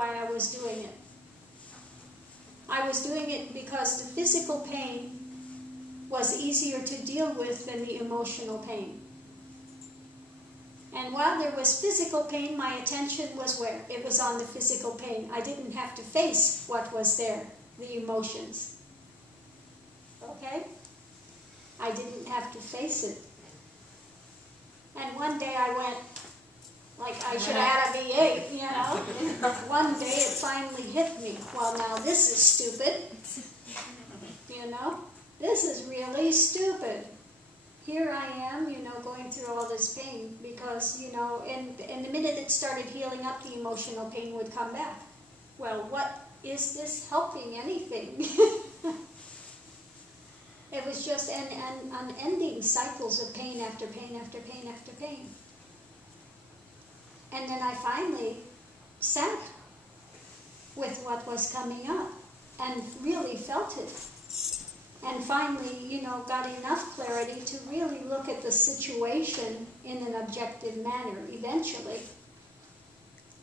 why I was doing it. I was doing it because the physical pain was easier to deal with than the emotional pain. And while there was physical pain, my attention was where? It was on the physical pain. I didn't have to face what was there, the emotions. Okay? I didn't have to face it. And one day I went, like I should have had a V8, you know? One day it finally hit me. Well, now this is stupid. You know? This is really stupid. Here I am, you know, going through all this pain because, you know, and the minute it started healing up, the emotional pain would come back. Well, what is this helping anything? It was just an unending cycles of pain after pain after pain after pain. And then I finally sat with what was coming up and really felt it. And finally, you know, got enough clarity to really look at the situation in an objective manner eventually.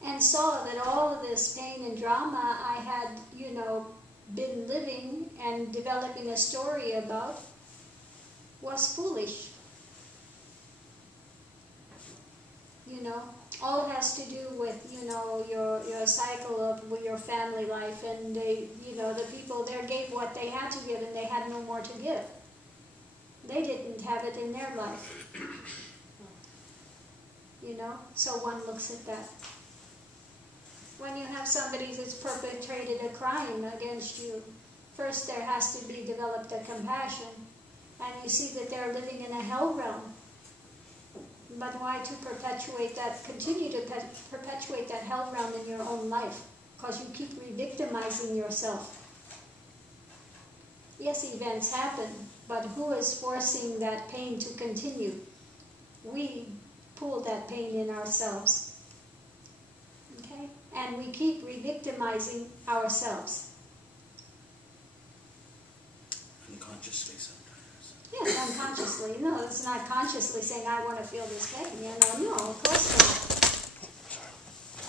And saw that all of this pain and drama I had, you know, been living and developing a story about was foolish. You know, all has to do with, you know, your cycle of your family life, and they, you know, the people there gave what they had to give and they had no more to give. They didn't have it in their life. You know, so one looks at that. When you have somebody that's perpetrated a crime against you, first there has to be developed a compassion, and you see that they're living in a hell realm. But why to perpetuate that, continue to perpetuate that hell realm in your own life? Because you keep re-victimizing yourself. Yes, events happen, but who is forcing that pain to continue? We pull that pain in ourselves. Okay? And we keep re-victimizing ourselves. Unconsciously sometimes. Yes, unconsciously. No, it's not consciously saying, I want to feel this pain. You know, no, of course not.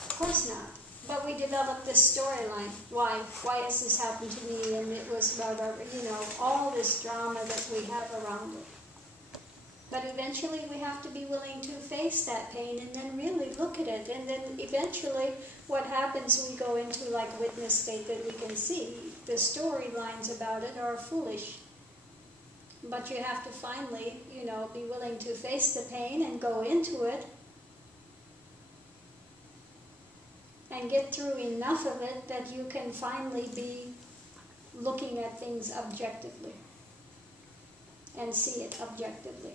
Of course not. But we developed this storyline. Why? Why has this happened to me? And it was about, you know, all this drama that we have around it. But eventually we have to be willing to face that pain and then really look at it. And then eventually what happens, we go into like witness state that we can see. The storylines about it are foolish. But you have to finally, you know, be willing to face the pain and go into it and get through enough of it that you can finally be looking at things objectively and see it objectively.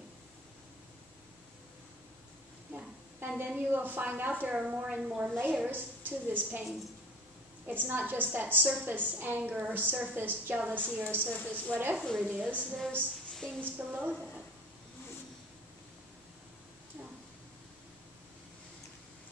Yeah. And then you will find out there are more and more layers to this pain. It's not just that surface anger or surface jealousy or surface whatever it is. There's things below that. Yeah.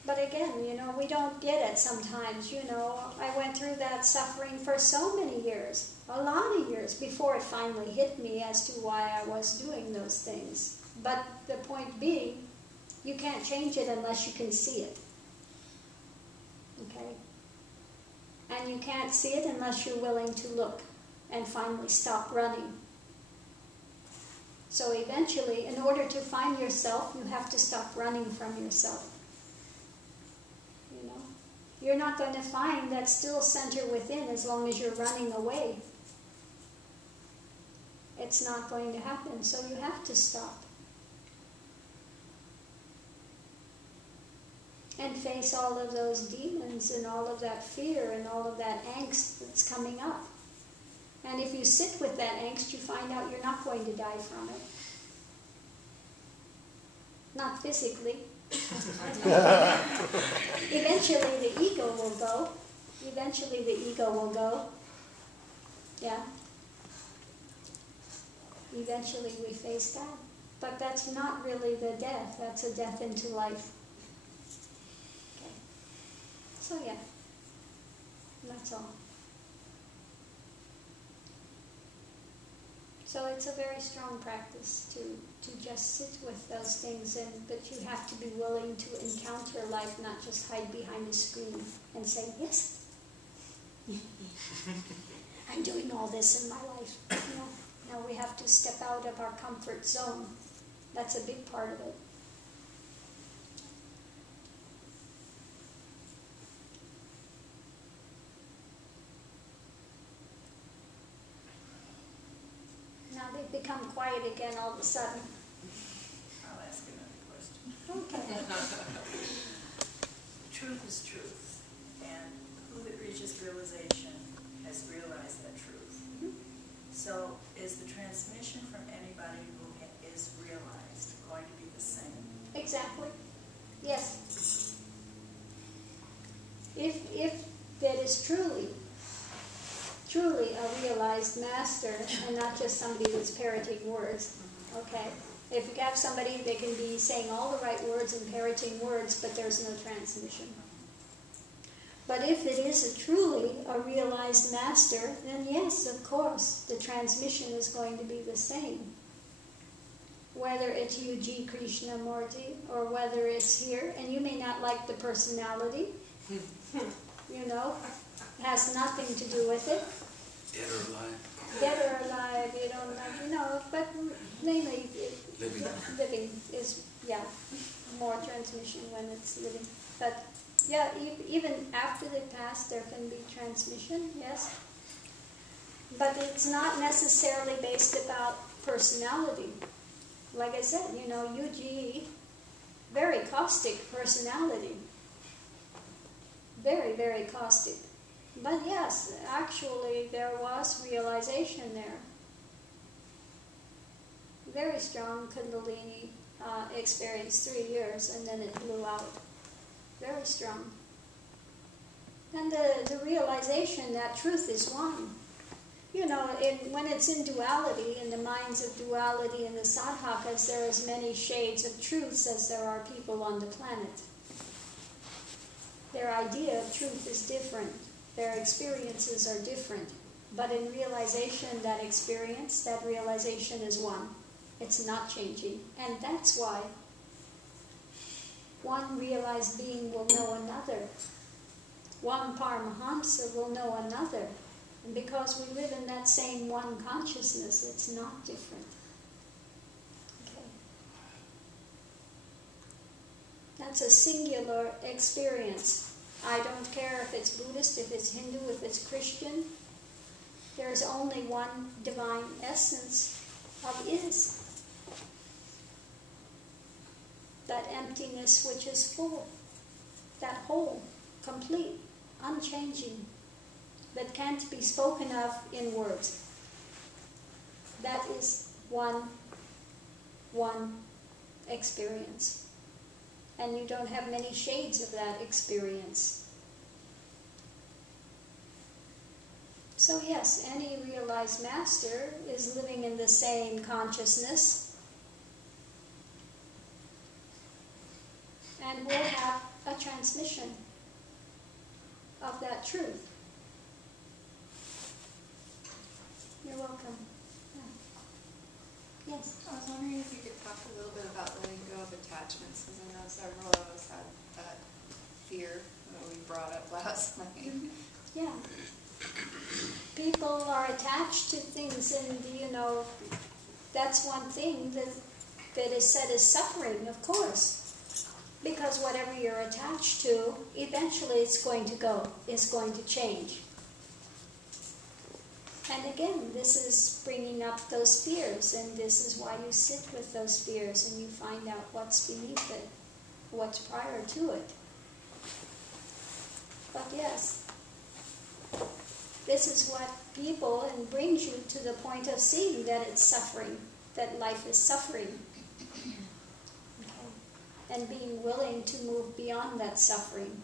But again, you know, we don't get it sometimes. You know, I went through that suffering for so many years, a lot of years, before it finally hit me as to why I was doing those things. But the point being, you can't change it unless you can see it. Okay? And you can't see it unless you're willing to look and finally stop running. So eventually, in order to find yourself, you have to stop running from yourself. You know? You're not going to find that still center within as long as you're running away. It's not going to happen, so you have to stop. And face all of those demons and all of that fear and all of that angst that's coming up. And if you sit with that angst, you find out you're not going to die from it. Not physically. Eventually the ego will go. Eventually the ego will go. Yeah. Eventually we face that. But that's not really the death. That's a death into life. So yeah, that's all. So it's a very strong practice to just sit with those things, but you have to be willing to encounter life, not just hide behind a screen and say, yes, I'm doing all this in my life. No, we have to step out of our comfort zone. That's a big part of it. Now they've become quiet again all of a sudden. I'll ask another question. Okay. Truth is truth, and who that reaches realization has realized that truth. Mhm. So is the transmission from anybody who is realized going to be the same? Exactly. Yes. If that is truly a realized master and not just somebody who's parroting words, okay? If you have somebody that can be saying all the right words and parroting words, but there's no transmission. But if it is truly a realized master, then yes, of course, the transmission is going to be the same. Whether it's U.G. Krishnamurti or whether it's here, and you may not like the personality, it has nothing to do with it. Dead or alive? Dead or alive, you don't like, but mainly living is, more transmission when it's living. But yeah, even after they pass, there can be transmission, yes. But it's not necessarily based about personality. Like I said, UG, very caustic personality. Very, very caustic. But yes, actually there was realization there. Very strong Kundalini experience, 3 years, and then it blew out. Very strong. And the realization that truth is one. When it's in duality, in the minds of duality in the sadhakas, there are as many shades of truths as there are people on the planet. Their idea of truth is different. Their experiences are different. But in realization, that realization is one. It's not changing. And that's why one realized being will know another. One Paramahamsa will know another. And because we live in that same one consciousness, it's not different. Okay. That's a singular experience. I don't care if it's Buddhist, if it's Hindu, if it's Christian. There's only one divine essence of is. That emptiness which is full. That whole, complete, unchanging. That can't be spoken of in words. That is one experience. And you don't have many shades of that experience. So yes, any realized master is living in the same consciousness and will have a transmission of that truth. You're welcome. Yeah. Yes? I was wondering if you could talk a little bit about letting go of attachments, because I know several of us had that fear that we brought up last night. Yeah. People are attached to things, and that's one thing that is said as suffering, of course. Because whatever you're attached to, eventually it's going to go, it's going to change. And again, this is bringing up those fears, and this is why you sit with those fears and you find out what's beneath it, what's prior to it. But yes, this is what people, and brings you to the point of seeing that it's suffering, that life is suffering. Okay. And being willing to move beyond that suffering.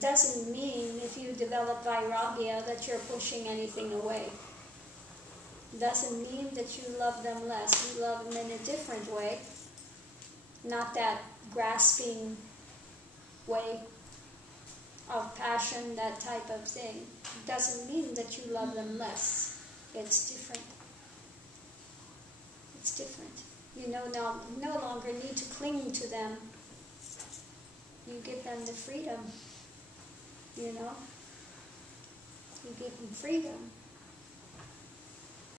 Doesn't mean if you develop vairagya that you're pushing anything away. Doesn't mean that you love them less. You love them in a different way. Not that grasping way of passion, that type of thing. Doesn't mean that you love them less. It's different. It's different. You no longer need to cling to them. You give them the freedom, you know? You give them freedom.